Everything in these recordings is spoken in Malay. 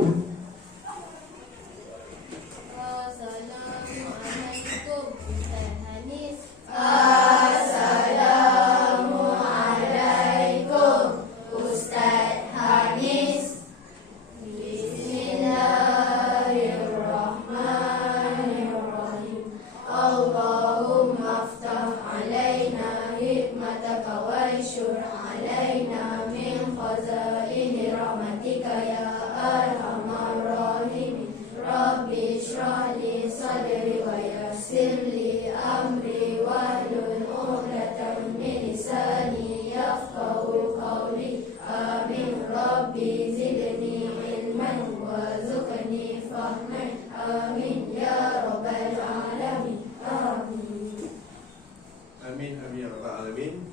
Assalamualaikum Ustaz Hanis. Assalamualaikum Ustaz Hanis. Bismillahirrahmanirrahim. Allahumma aftah alaina hikmataka wa anshur alaina min khazaini rahmatika ya arhamar rahimin. Rabbi shrah li sadri wa yassir li amri wahlul 'uqdatam min lisani yafqahu qawli. Amin. Rabbi zidni ilman warzuqni fahman. Amin ya rabbal alamin. Amin. Amin, amin ya rabbal alamin.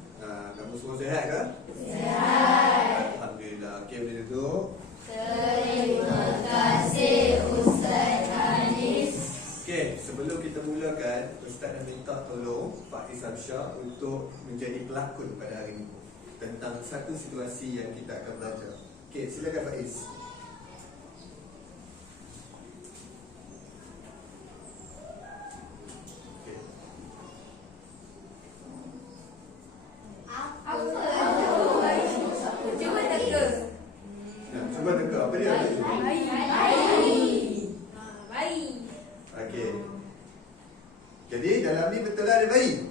Kamu semua sihat ke? Sihat. Alhamdulillah. Okey, boleh duduk. Terima kasih Ustaz Hanis. Okey, sebelum kita mulakan, Ustaz nak minta tolong Pak Isamsyah untuk menjadi pelakon pada hari ini tentang satu situasi yang kita akan belajar. Okey, silakan Pak Is. Okey. Cuba teka. Nah, cuba teka apa dia? Bayi. Okey. Jadi dalam ni betul ada bayi?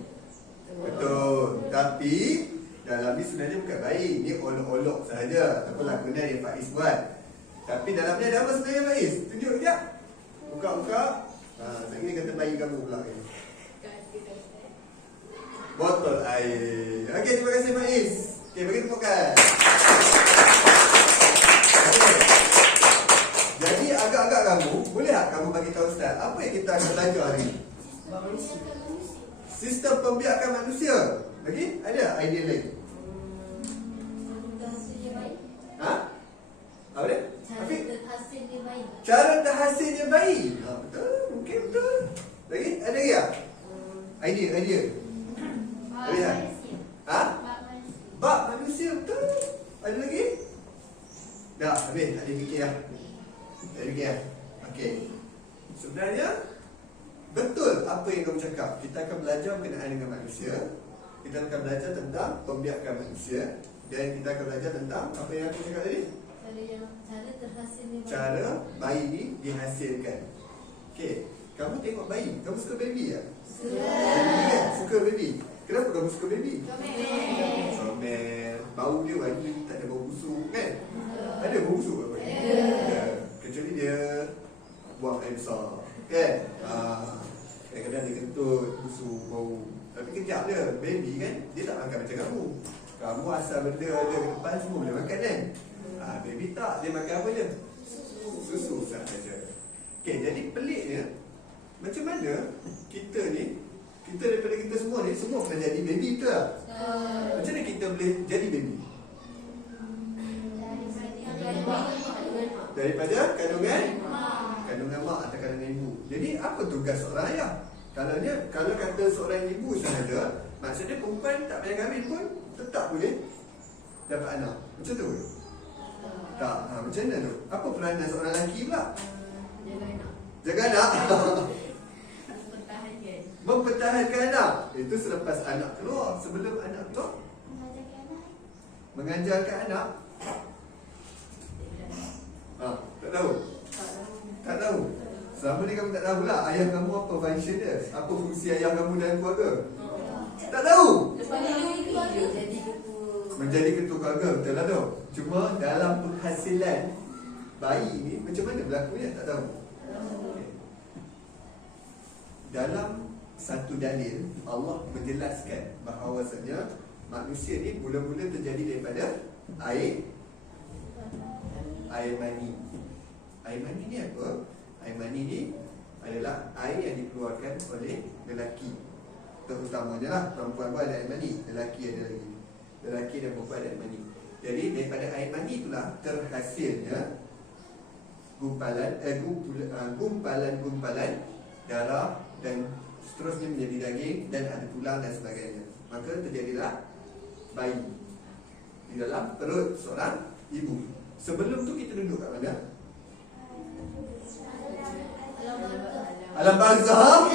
Betul. Tapi dalam ni sebenarnya bukan bayi. Ni olok-olok sahaja. Apa lakonan yang Faiz buat. Tapi dalam ni ada apa sebenarnya Faiz? Tunjuk sekejap. Buka-buka. Saya ni kata bayi kamu pula ni. Botol air. Okey, terima kasih Faiz. Okey, bagi tepukan. Okey. Jadi agak-agak kamu, boleh tak kamu bagi tahu Ustaz, apa yang kita akan belajar hari ini? Sistem pembiakan manusia. Lagi? Ada idea lain? Terhasilnya baik. Ha? Apa dia? Cara Afiq? terhasilnya baik. Cara terhasilnya bayi. Betul. Mungkin betul. Lagi? Ada lagi tak? Idea. Lihat. Ha? Bab manusia. Betul. Ada lagi? Dah, habis. Tak ada fikir lah. Tak ada fikir lah. Okey. Sebenarnya betul apa yang kamu cakap. Kita akan belajar berkenaan dengan manusia. Kita akan belajar tentang pembiakan manusia. Dan kita akan belajar tentang apa yang aku cakap tadi? Cara terhasilnya baik. Cara bayi ni dihasilkan. Okey. Kamu tengok bayi. Kamu suka baby tak? Suka. Suka baby. Kenapa kamu suka baby? Comel. Bau dia wangi. Tak ada bau busuk kan? Ada bau busuk apa? Ada. Kecuali dia buang air besar. Kan? Kadang-kadang dia kentut, busuk, bau. Tapi kejap je. Baby kan, dia tak makan macam kamu. Kamu asal benda ada ke depan semua boleh makan kan? Baby tak, dia makan apa je? Susu sahaja. Okay, jadi peliknya, macam mana kita ni, kita daripada kita semua ni, semua pernah jadi baby, betul tak? Macam mana kita boleh jadi baby? Daripada kandungan mak atau kandungan ibu. Jadi apa tugas seorang ayah? Kalau kata seorang ibu sahaja, maksudnya perempuan tak payah kahwin pun tetap boleh dapat anak. Macam tu ke? Tak. Macam mana tu? Apa peranan seorang lelaki pula? Jaga anak. Mempertahankan anak. Itu selepas anak keluar. Sebelum anak keluar, mengajarkan anak. Tak tahu? Tak tahu. Selama ni kamu tak tahu lah ayah kamu apa function dia, apa fungsi ayah kamu dalam keluarga. Tak tahu. Menjadi ketua keluarga, betul lah tu. Cuma dalam penghasilan bayi ni macam mana berlakunya tak tahu. Dalam satu dalil Allah menjelaskan bahawasanya manusia ni mula-mula terjadi daripada air mani. Air mani ni apa? Air mani ni adalah air yang dikeluarkan oleh lelaki. Terutamanya lah, perempuan pun ada air mani, lelaki ada lagi. Lelaki dan perempuan ada air mani. Jadi daripada air mani itulah terhasilnya gumpalan-gumpalan darah dan seterusnya menjadi daging dan ada tulang dan sebagainya. Maka terjadilah bayi di dalam perut seorang ibu. Sebelum tu kita duduk kat mana? Alam barzah.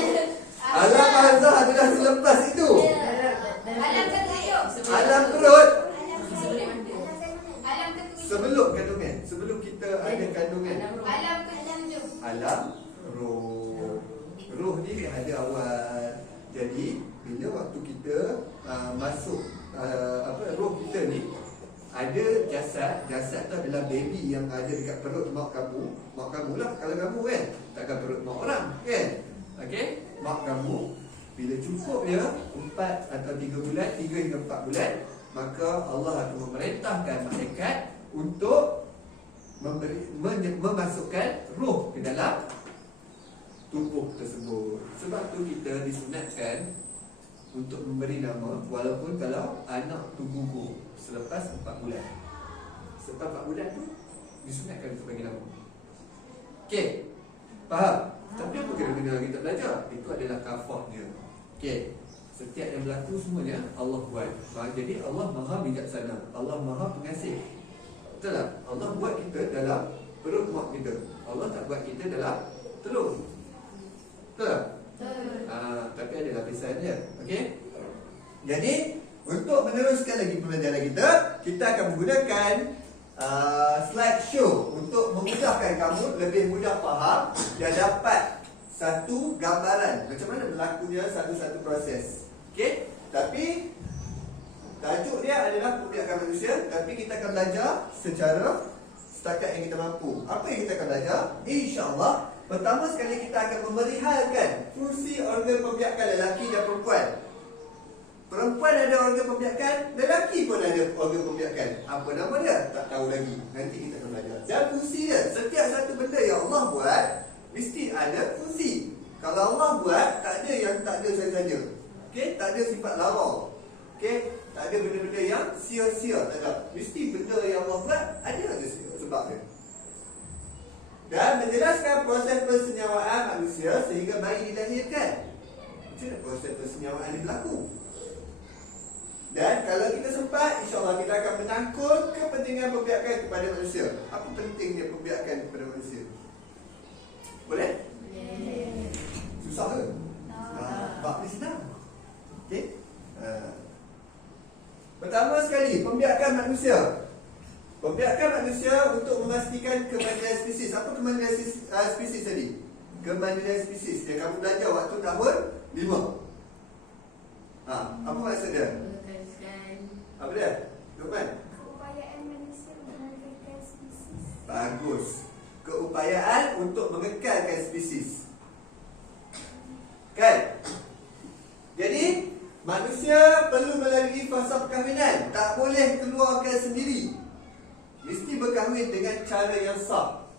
Alam barzah adalah selepas itu. Alam kandungan. Alam perut Alam kandungan. sebelum kandungan. Sebelum kita ada kandungan. Alam kandungan. Alam roh. Roh ni ada awal. Jadi bila waktu kita masuk roh kita ni ada jasad. Jasad tu adalah baby yang ada dekat perut mak kamu. Mak kamu lah kalau kamu kan. Takkan perut mak orang kan. Okey, mak kamu bila cukup dia 4 atau 3 bulan, 3 hingga 4 bulan, maka Allah akan memerintahkan malaikat untuk memasukkan roh ke dalam tubuh tersebut. Sebab tu kita disunatkan untuk memberi nama walaupun kalau anak tu gugur selepas 4 bulan. Selepas 4 bulan tu disunatkan untuk bagi nama. Okey. Faham? Tapi apa kena-kena kita belajar? Itu adalah kafahnya. Okey. Setiap yang berlaku semuanya Allah buat. Jadi Allah Maha bijaksana. Allah Maha pengasih. Betul tak? Allah buat kita dalam perut mak kita. Allah tak buat kita dalam telur. Betul tak? Tapi ada lapisan dia. Okey. Jadi untuk meneruskan lagi pembelajaran kita, kita akan menggunakan slideshow untuk memudahkan kamu lebih mudah faham dan dapat satu gambaran macam mana berlakunya satu-satu proses. Okey. Tapi tajuk dia adalah pembiakan manusia, tapi kita akan belajar secara setakat yang kita mampu. Apa yang kita akan belajar? InsyaAllah pertama sekali kita akan memerihalkan fungsi organ pembiakan lelaki dan perempuan. Perempuan ada organ pembiakan, lelaki pun ada organ pembiakan. Apa nama dia? Tak tahu lagi. Nanti kita akan belajar. Dan fungsi dia, setiap satu benda yang Allah buat mesti ada fungsi. Kalau Allah buat, tak ada yang tak ada saja-saja. Okey, tak ada sifat larang. Okey, tak ada benda-benda yang sia-sia, tak ada. Mesti benda yang Allah buat ada sebab dia. Dan menjelaskan proses persenyawaan manusia sehingga bayi dilahirkan. Macam mana proses persenyawaan ini berlaku? Dan kalau kita sempat, insyaAllah kita akan menangkul kepentingan pembiakan kepada manusia. Apa pentingnya pembiakan kepada manusia? Boleh? Susah ke? Bab ni senang. Okey? Pertama sekali, pembiakan manusia. Pembiakan manusia untuk memastikan kemandirian spesies. Apa kemandirian spesies tadi? Kemandirian spesies yang kamu belajar waktu tahun 5. Apa maksud dia? Apa dia? Lukman? Keupayaan manusia mengekalkan spesies. Bagus. Keupayaan untuk mengekalkan spesies. Kan? Jadi manusia perlu melalui fasa perkahwinan. Tak boleh keluarkan sendiri. Mesti berkahwin dengan cara yang sah.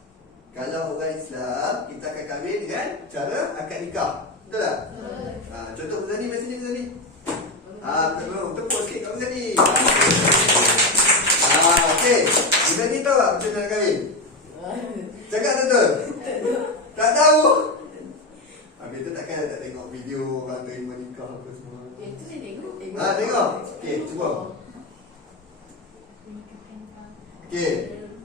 Kalau orang Islam, kita akan kahwin dengan cara akad nikah. Betul tak? Contoh Muzani, mari sini Muzani. Betul. Tepuk sikit kat Muzani. Okey. Muzani tahu tak macam mana nak kahwin? Cakap betul? Tak tahu? Habis tu takkan tak tengok video orang terima nikah apa semua. Itu saya tengok. Tengok. Okey, cuba. Okey.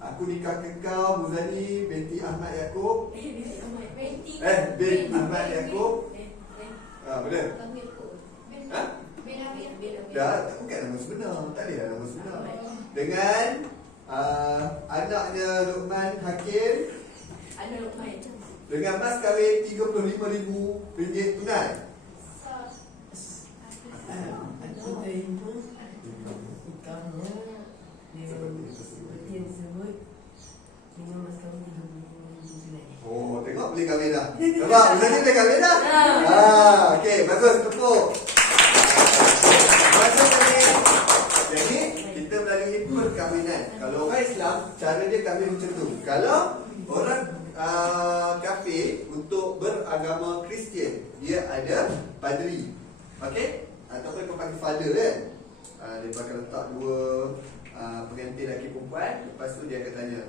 Aku nikahkan kau Muzani binti Ahmad Yaakob. Bin Ahmad Yaakob. Betul? Dah, bukan nama sebenar. Tak ada nama sebenar. Dengan anaknya Luqman Hakim. Anak Luqman. Dengan mas kahwin RM35,000 tunai. Aku terima utama dia seperti yang disebut dengan mas kahwin RM35,000 tunai. Oh, tengok boleh kahwin dah. Nampak? Muzani boleh kahwin dah? Okey, bagus. Tepuk. Jadi, kita melalui perkahwinan. Kalau orang Islam, cara dia kahwin macam tu. Kalau orang kafir untuk beragama Kristian, dia ada padri. Okey? Ataupun kau panggil father kan? Dia akan letak dua pengantin lelaki perempuan. Lepas tu dia akan tanya,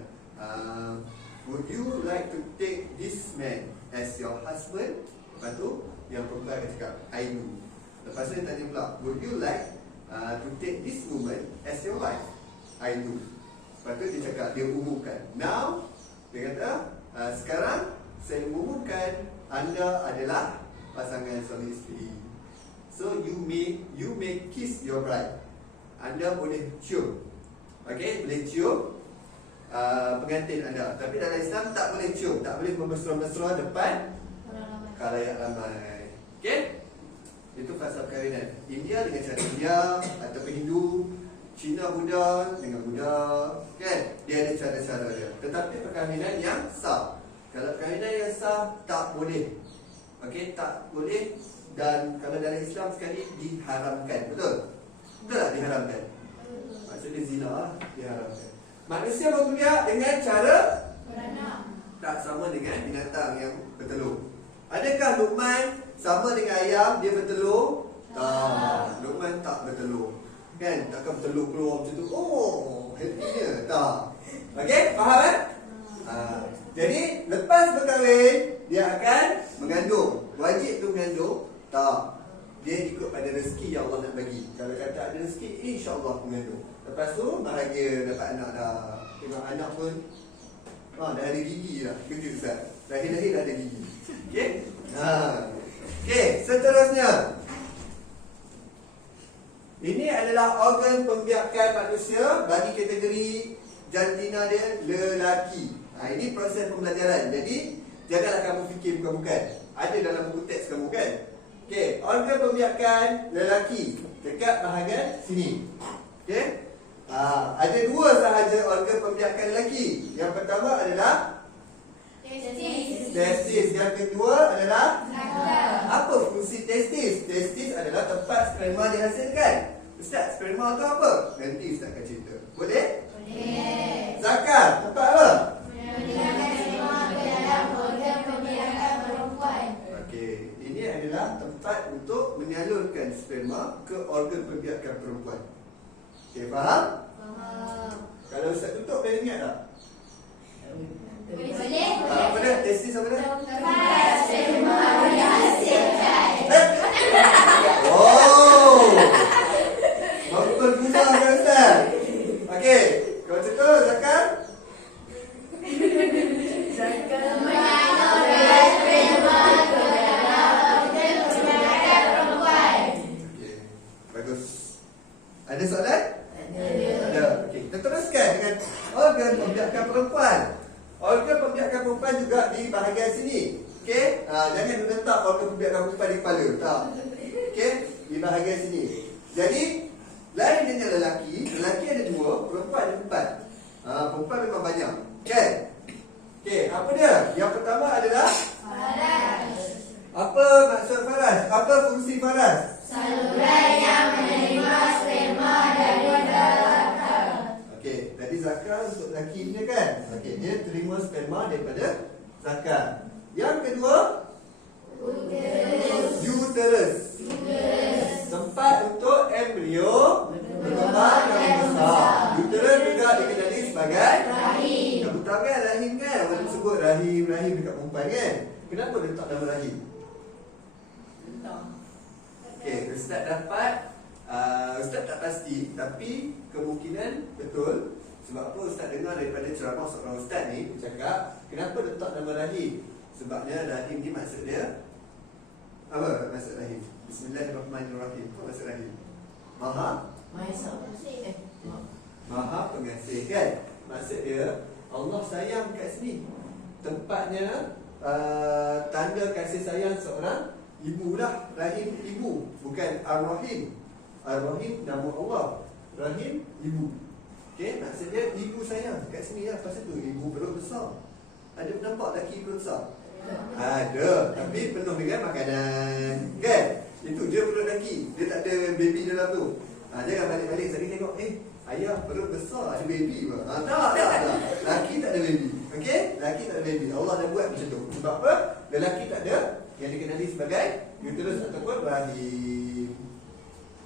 would you like to take this man as your husband? Lepas tu yang perempuan akan cakap, I do. Lepas tu dia tanya pula, would you like to take this woman as your wife? I do. Lepas tu dia cakap, dia umumkan. Now, dia kata, sekarang saya umumkan anda adalah pasangan suami isteri. So you may kiss your bride. Anda boleh cium. Okey, boleh cium pengantin anda. Tapi dalam Islam tak boleh cium, tak boleh bermesra-mesra depan khalayak ramai. Okey? Itu fasa perkahwinan. India dengan cara India ataupun Hindu, Cina Buddha dengan Buddha, kan? Dia ada cara-cara dia. Tetapi perkahwinan yang sah. Kalau perkahwinan yang sah tak boleh. Okey, tak boleh. Dan kalau dalam Islam sekali diharamkan. Betul? Betul tak diharamkan? Maksudnya zina lah, diharamkan. Manusia berbudak dengan cara tak sama dengan binatang yang bertelur. Adakah Luqman sama dengan ayam dia bertelur? Tak. Luqman tak bertelur. Kan? Takkan bertelur keluar macam tu. Oh, happy-nya. Tak. Okey? Faham kan? Jadi, lepas berkahwin, dia akan mengandung. Wajib tu mengandung? Tak. Dia ikut pada rezeki yang Allah nak bagi. Kalau kata ada rezeki, insya-Allah mengandung. Lepas tu, bahagia dapat anak dah. Tengok anak pun dah ada gigi dah. Kejut Ustaz. Lahir-lahir dah ada gigi. Okey? Okey, seterusnya. Ini adalah organ pembiakan manusia bagi kategori jantina dia lelaki. Ini proses pembelajaran. Jadi, janganlah kamu fikir bukan-bukan. Ada dalam buku teks kamu kan? Okey, organ pembiakan lelaki dekat bahagian sini. Okey? Ada dua sahaja organ pembiakan lelaki. Yang pertama adalah testis. Yang kedua adalah apa fungsi testis? Testis adalah tempat sperma dihasilkan. Ustaz, sperma tu apa? Nanti Ustaz akan cerita. Boleh? Boleh. Zakar, tempat apa? Menyediakan sperma ke dalam organ pembiakan perempuan. Okey, ini adalah tempat untuk menyalurkan sperma ke organ pembiakan perempuan. Okey, faham? Faham. Kalau Ustaz tutup, boleh ingat tak? Boleh. Apa dah? Testis apa dah? Tempat sperma dihasilkan. Oh! Baru berguna kan Ustaz? Okey, kau cakap Zakar? Menyalurkan sperma ke dalam organ pembiakan perempuan. Okey, bagus. Ada soalan? Ada. Okey, kita teruskan dengan organ pembiakan perempuan. Organ pembiakan perempuan juga di bahagian sini. Okey? Jangan letak organ pembiakan perempuan di kepala. Tak. Okey? Di bahagian sini. Jadi, lain dengan lelaki. Lelaki ada dua, perempuan ada empat. Perempuan memang banyak. Kan? Okey, apa dia? Yang pertama adalah Faras. apa maksud faras? Apa fungsi faras? Saluran yang menerima sperma dari zakar. Okey, tadi zakar untuk lelaki ni kan? Okey, dia terima sperma daripada zakar. Yang kedua, uterus. Tempat untuk embrio berkembang dan membesar. Uterus juga dikenali sebagai Rahim. kamu tahu kan rahim kan? Orang sebut rahim dekat perempuan kan? Kenapa dia letak nama rahim? Okey, Ustaz dapat Ustaz tak pasti, tapi kemungkinan betul. Sebab apa Ustaz dengar daripada ceramah seorang Ustaz ni, dia cakap, kenapa letak nama rahim? Sebabnya rahim ni maksud dia apa maksud rahim? Bismillahirrahmanirrahim. Apa maksud rahim? Maha pengasih kan? Maksud dia Allah sayang kat sini. Tempatnya tanda kasih sayang seorang ibu lah. Rahim ibu, bukan ar-rahim. Ar-rahim nama Allah, rahim ibu. Okey, maksud dia ibu sayang kat sini lah. Pasal tu ibu perut besar. Ada nampak lelaki perut besar? Ada, tapi penuh dengan makanan. Kan? Itu je perut lelaki. Dia tak ada baby dalam tu. Jangan balik-balik sekali tengok, ayah perut besar, ada baby pun. Tak. Lelaki tak ada baby. Okey? Lelaki tak ada baby. Allah dah buat macam tu. Sebab apa? Lelaki tak ada yang dikenali sebagai uterus ataupun rahim.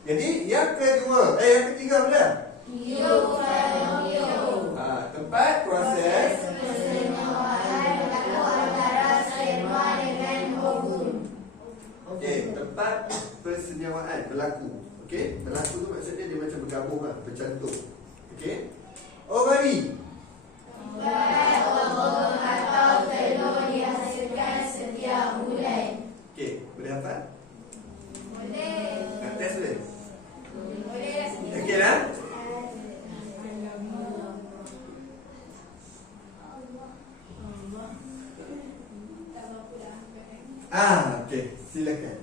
Jadi, yang ketiga apa dah? Tempat proses tempat persenyawaan berlaku. Okey, berlaku tu maksudnya dia macam bergabung lah, bercantum. Okey. Ovari. Atau telur dihasilkan Okey, silakan.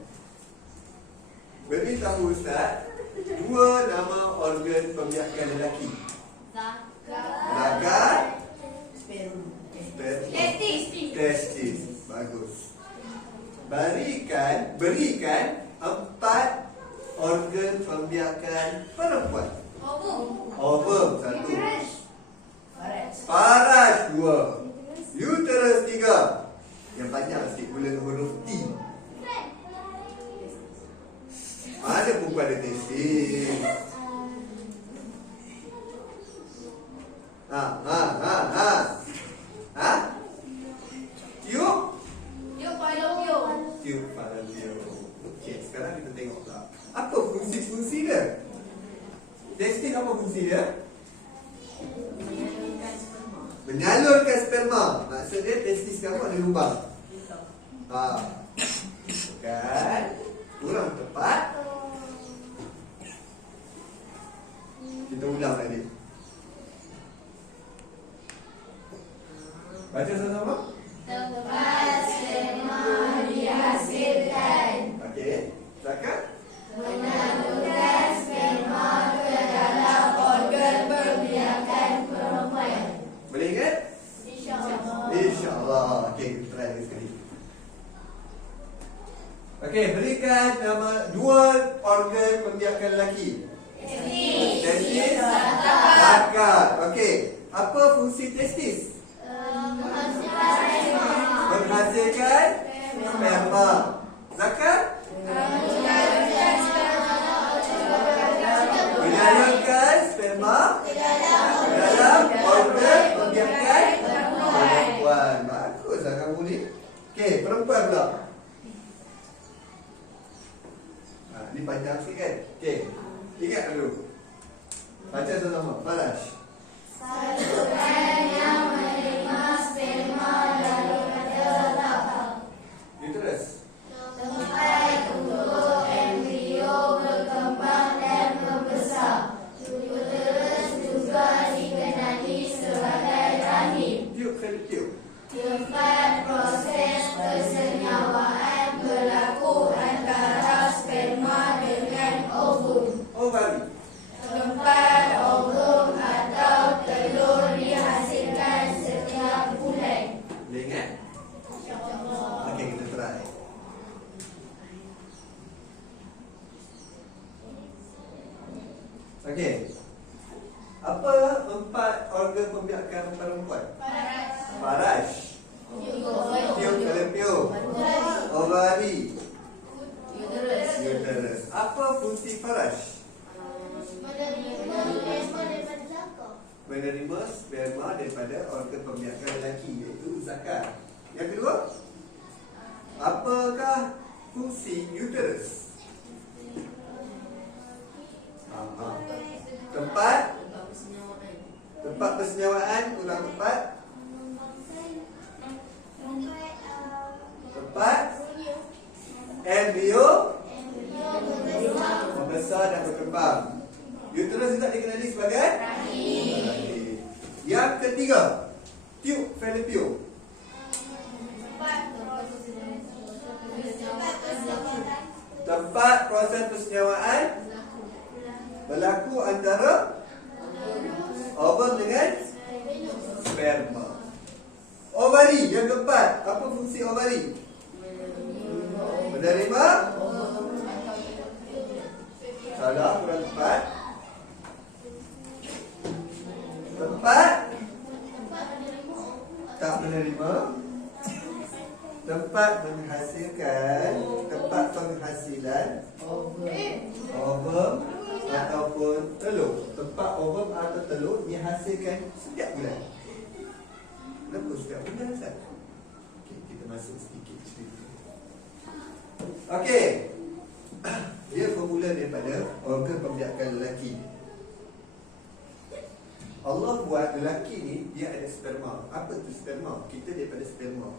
Beritahu Ustaz dua nama organ pembiakan lelaki. Zakar, testis. Bagus. Berikan 4 organ pembiakan perempuan. Ovum 1. Paras 2. Uterus 3. Yang panjang sikit mula dengan huruf T. Mana perempuan ada testis? Tiup falopio. Okey, sekarang kita tengok pula. Apa fungsi-fungsi dia? Testis apa fungsi dia? Menyalurkan sperma. Maksudnya testis kamu ada lubang. Bukan. Kurang tepat. Kita ulang tadi. Baca sama-sama. Tempat sperma dihasilkan. Okey. Zakat. Menyalurkan sperma ke dalam organ pembiakan perempuan. Boleh ingat? InsyaAllah. InsyaAllah. Okey, kita try lagi sekali. Okey, berikan nama 2 organ pembiakan lelaki. Testis. Zakar. Okey. Apa fungsi testis? Menghasilkan sperma. Zakar? Menyalurkan sperma ke dalam organ pembiakan perempuan. Baguslah kamu ni. Okey, perempuan pula. Ni panjang sikit kan? Okey. Ingat dulu. Baca sama-sama. Falash. Saluran yang menerima sperma lalu pada tahap Uterus. tempat untuk embrio berkembang dan membesar. Uterus juga dikenali sebagai rahim. Tiup kali tiup. Tempat proses persenyawaan berlaku antara sperma dengan ovum. Ovari. Tempat ovum atau telur dihasilkan setiap bulan. Boleh ingat? Okey, kita try. Okey. Apa 4 organ pembiakan perempuan? Paras. Tiup falopio. Ovari. Uterus. Apa fungsi paras? Menerima sperma daripada organ pembiakan lelaki, iaitu zakar. Yang kedua, apakah fungsi uterus? Tempat persenyawaan, ulang tempat. Tempat embrio membesar dan berkembang. Uterus juga dikenali sebagai rahim. Yang ketiga, tiup falopio. Tempat proses persenyawaan berlaku antara ovum dengan sperma. Ovari yang keempat, apa fungsi ovari? Menerima. Salah, kurang tepat. Tempat tak menerima. Tempat menghasilkan. Tempat penghasilan ovum ataupun telur. Tempat ovum atau telur dihasilkan setiap bulan. Kenapa setiap bulan, Ustaz? Okey, kita masuk sedikit cerita. Okey. Dia bermula daripada organ pembiakan lelaki. Allah buat lelaki ni, dia ada sperma. Apa tu sperma? Kita daripada sperma.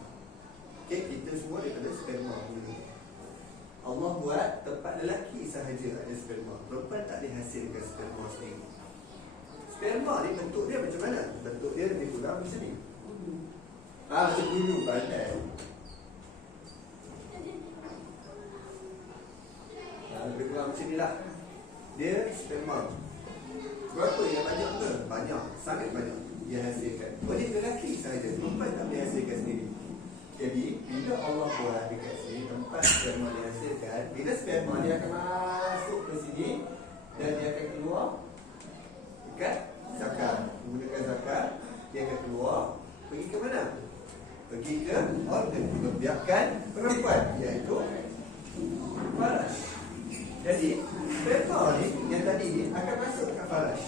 Okey, kita semua daripada sperma dulu. Allah buat tempat lelaki sahaja ada sperma. Perempuan tak dihasilkan sperma sendiri. Sperma ni bentuk dia macam mana? Bentuk dia lebih kurang macam ni. Macam bulu, pandai. dapat sperma dihasilkan, bila sperma dia akan masuk ke sini dan dia akan keluar dekat zakar. Menggunakan zakar, dia akan keluar pergi ke mana? Pergi ke organ pembiakan perempuan, iaitu faraj. Jadi sperma ni yang tadi ni akan masuk ke faraj.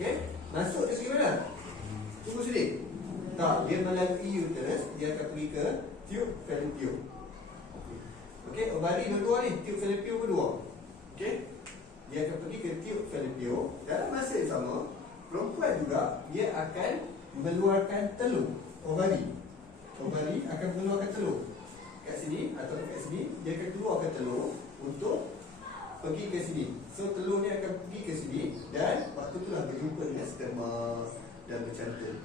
Okey, masuk ke mana? Tunggu sini. Tak, dia melalui uterus, dia akan pergi ke tube fallopian. Okey, ovari dua-dua ni, tube fallopian berdua. Okey, dia akan pergi ke tube fallopian. Dalam masa yang sama, perempuan juga dia akan mengeluarkan telur. Ovari akan mengeluarkan telur kat sini atau kat sini. Dia akan keluarkan telur untuk pergi ke sini. So telur ni akan pergi ke sini dan waktu itulah berjumpa dengan sperma dan bercantum.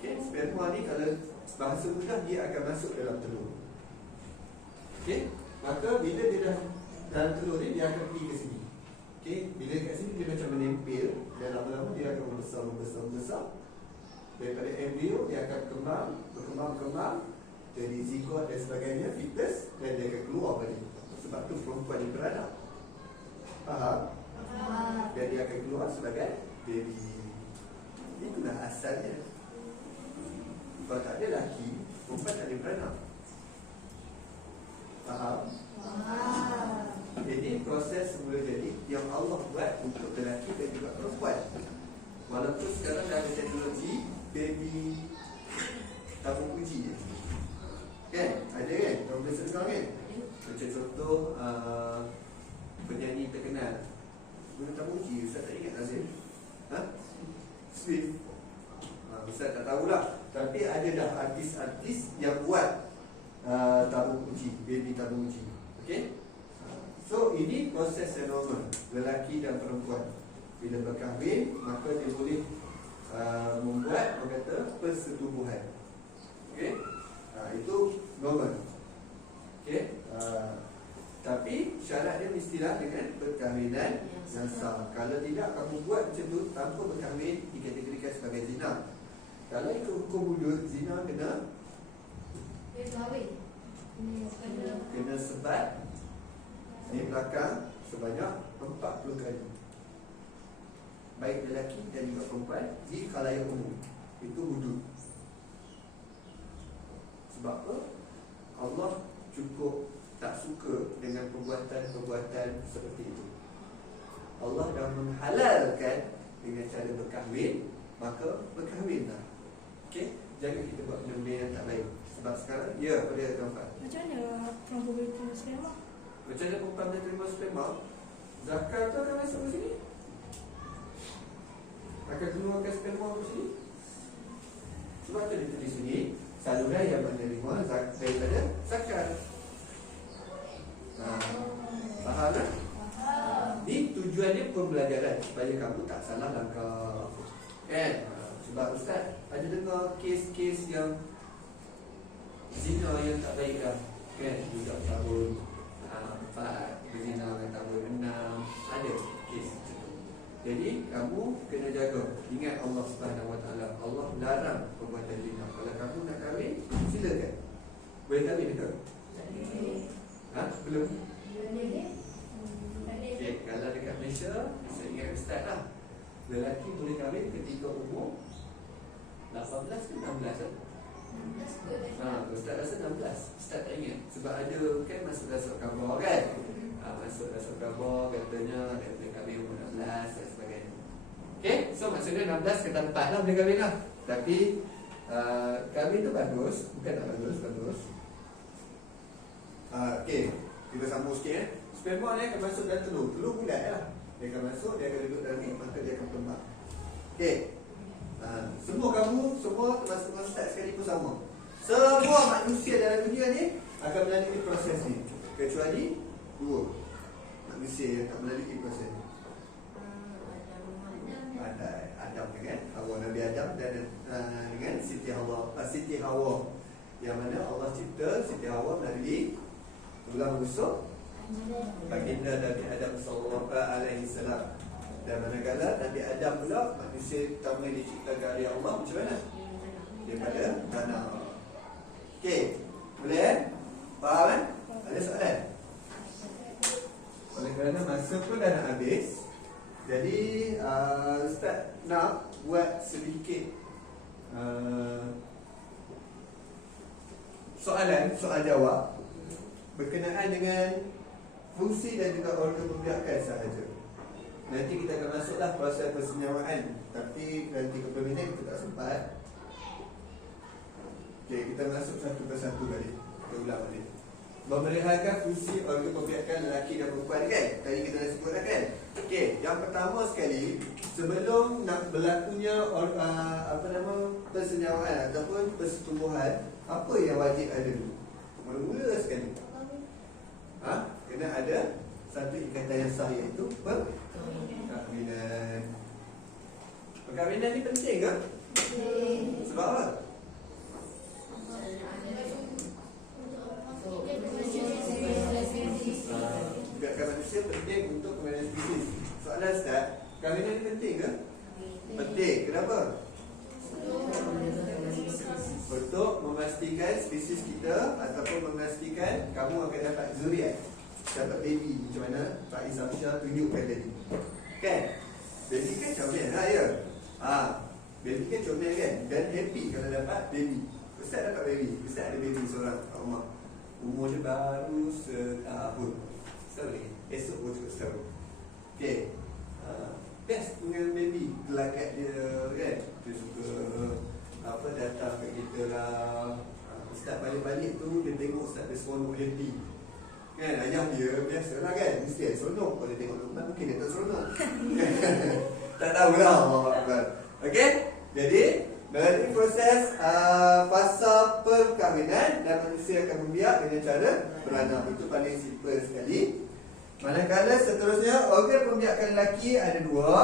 Okay, sperma ni kalau bahasa mudah dia akan masuk dalam telur. Okay, maka bila dia dah dalam telur ni, dia akan pergi ke sini. Okay, bila kat sini dia macam menempel dan lama-lama dia akan membesar. Daripada embrio dia akan berkembang jadi zigot dan sebagainya, fetus, dan dia akan keluar balik. Sebab tu perempuan ni beranak. Faham? Dan dia akan keluar sebagai baby. Itulah asalnya. Kalau tak ada lelaki, perempuan tak boleh beranak. Faham? Jadi proses semula jadi yang Allah buat untuk lelaki dan juga perempuan. Walaupun sekarang dah ada teknologi baby tabung uji. Kan? Ada kan? Orang biasa dengar kan? Macam contoh penyanyi terkenal guna tabung uji. Ustaz tak ingat Azim? Swift. Ustaz tak tahulah. Tapi ada dah artis-artis yang buat tabung uji, baby tabung uji. Okay? So ini proses yang normal, lelaki dan perempuan. Bila berkahwin, maka dia boleh membuat, orang kata, persetubuhan. Okay? Itu normal. Okay? Tapi syarat dia mestilah dengan perkahwinan yang sah. Kalau tidak, kamu buat macam tu tanpa berkahwin, dikategorikan sebagai zina. Kalau ikut hukum hudud, zina kena sebat di belakang sebanyak 40 kali. Baik lelaki dan juga perempuan di khalayak umum. Itu hudud. Sebab apa? Allah cukup tak suka dengan perbuatan-perbuatan seperti itu. Allah dah menghalalkan dengan cara berkahwin, maka berkahwinlah. Okey? Jangan kita buat benda yang tak baik. Sebab sekarang, ya, pada tempat. Macam mana perempuan boleh terima sperma? Macam mana perempuan boleh terima sperma? Zakar tu akan masuk ke sini. Akan keluarkan sperma ke sini. Sebab tu dia tulis sini, saluran yang menerima daripada zakar. Faham tak? Ini tujuan dia pembelajaran supaya kamu tak salah langkah. Kan? Sebab Ustaz ada dengar kes-kes yang zina yang tak baik lah. Kan? Budak tahun 4 berzina dengan tahun 6. Ada kes macam tu. Jadi kamu kena jaga. Ingat Allah Subhanahu Wa Taala. Allah larang perbuatan zina. Kalau kamu nak kahwin, silakan. Boleh kahwin ke? Belum? Okay, kalau dekat Malaysia, saya ingat Ustaz lah, lelaki boleh kahwin ketika umur 18 ke 16 kan? Ustaz rasa 16. Ustaz tak ingat. Sebab ada kan masuk dasar khabar kan? Masuk dasar khabar katanya dia boleh kahwin umur 16 dan sebagainya. Okay, so maksudnya 16 ke 4 lah boleh kahwin lah. Tapi kahwin tu bagus. Bukan tak bagus, bagus. Okay, kita sambung sikit. Sperma ni akan masuk dalam telur. Telur bulat lah. Dia akan masuk, dia akan duduk dalam ni, maka dia akan berkembang. Okay. Semua kamu, semua termasuk Ustaz sekali pun sama. Semua manusia dalam dunia ni akan melalui proses ni. Kecuali 2 manusia yang tak melalui proses ni. Adam dengan Hawa, Nabi Adam dan dengan Siti Hawa. Yang mana Allah cipta Siti Hawa melalui tulang rusuk baginda Nabi Adam sallallahu alaihi wasallam. Dan manakala Nabi Adam pula manusia pertama yang diciptakan oleh Allah macam mana? Daripada tanah. Okey, boleh? soal jawab berkenaan dengan fungsi dan juga organ pembiakan sahaja. Nanti kita akan masuklah proses persenyawaan, tapi nanti ke minit kita tak sempat. Okey, kita masuk satu persatu balik. Kita ulang balik. Memeliharkan fungsi organ pembiakan lelaki dan perempuan kan? Tadi kita dah sebut dah kan? Okey, yang pertama sekali, sebelum nak berlakunya persenyawaan ataupun persetubuhan, apa yang wajib ada dulu? Mula-mula sekali. Kena ada satu ikatan yang sah, iaitu perkahwinan. Perkahwinan ni penting ke? Sebab apa? Pergerakan manusia penting untuk kemajuan spesies. Soalan Ustaz, kahwinan ni penting ke? Penting. Kenapa? Untuk memastikan spesies kita ataupun memastikan kamu akan dapat zuriat, dapat baby. Macam mana Pak Isamsyah tunjukkan tadi. Kan? Baby kan comel lah ya. Baby kan comel kan? Dan happy kalau dapat baby. Ustaz dapat baby. Ustaz ada baby seorang kat rumah. Umur dia baru setahun. Sorry, esok pun cukup setahun. Okay. Best dengan baby. Gelagat dia kan. Dia suka datang kat kita lah. Ustaz balik-balik tu dia tengok Ustaz dia seronok happy. Kan, ayah dia biasalah kan. Mesti ada seronok. Kalau dia tengok Luqman mungkin dia tak seronok. Tak tahulah. Okay. Jadi melalui proses fasa perkahwinan dan manusia akan membiak dengan cara beranak. Itu paling simple sekali. Manakala seterusnya organ pembiakan lelaki ada dua.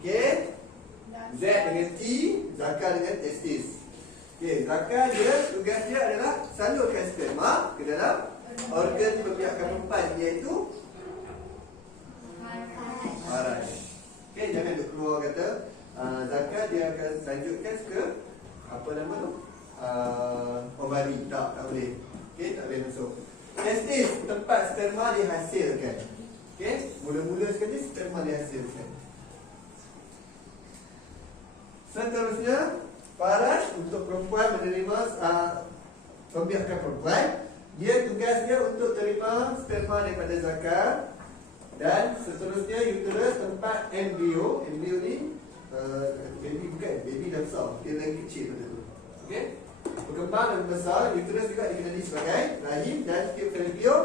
Okey. Z dengan T, zakar dengan testis. Okey, zakar dia tugas dia adalah salurkan sperma ke dalam organ pembiakan perempuan, iaitu harash. Okey, jangan duk keluar kata zakar dia akan lanjutkan ke ovari. Tak boleh. Okey, tak boleh masuk. Testis, tempat sperma dihasilkan. Okey, mula-mula sekali sperma dihasilkan. Seterusnya, harash untuk perempuan menerima pembiakan perempuan. Dia tugasnya untuk terima sperma daripada zakar. Dan seterusnya uterus, tempat embrio. Embrio ni baby bukan, baby dah besar, dia lagi kecil pada tu. Okey. Berkembang dan besar, uterus juga dikenali sebagai rahim dan tube fallopian,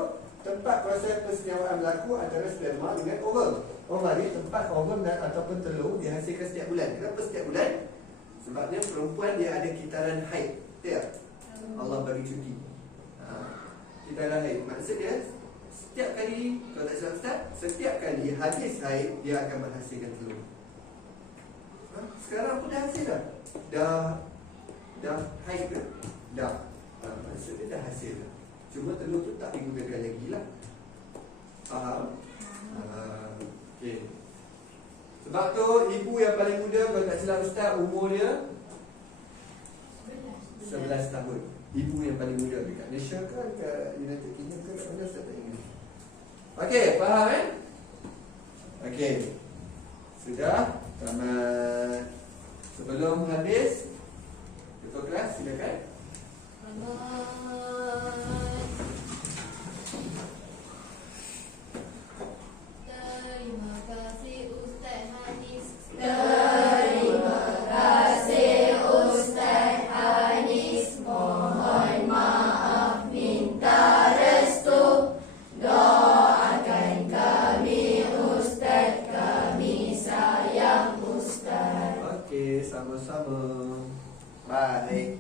tempat proses persenyawaan berlaku antara sperma dengan ovum. Ovari tempat ovum dan ataupun telur dihasilkan setiap bulan. Kenapa setiap bulan? Sebabnya perempuan dia ada kitaran haid. Betul? Allah bagi cuti. Kitaran haid. Maksudnya setiap kali, kalau tak salah Ustaz, setiap kali habis haid dia akan menghasilkan telur. Sekarang pun dah hasil dah. Dah haid ke? Dah. Maksudnya dah hasil dah. Cuma telur tu tak digunakan lagi lah. Faham? Okay. Sebab tu ibu yang paling muda, kalau tak silap Ustaz, umur dia 11 tahun. Ibu yang paling muda dekat Malaysia ke, dekat United Kingdom ke, kat mana Ustaz tak ingat. Okey, faham Okey. Sudah tamat. Sebelum habis ketua kelas silakan. Terima kasih Ustaz Hanis. Terima kasih Ustaz Hanis. Mohon maaf, minta restu. Doakan kami Ustaz, kami sayang Ustaz. Okey, sama-sama. Bye.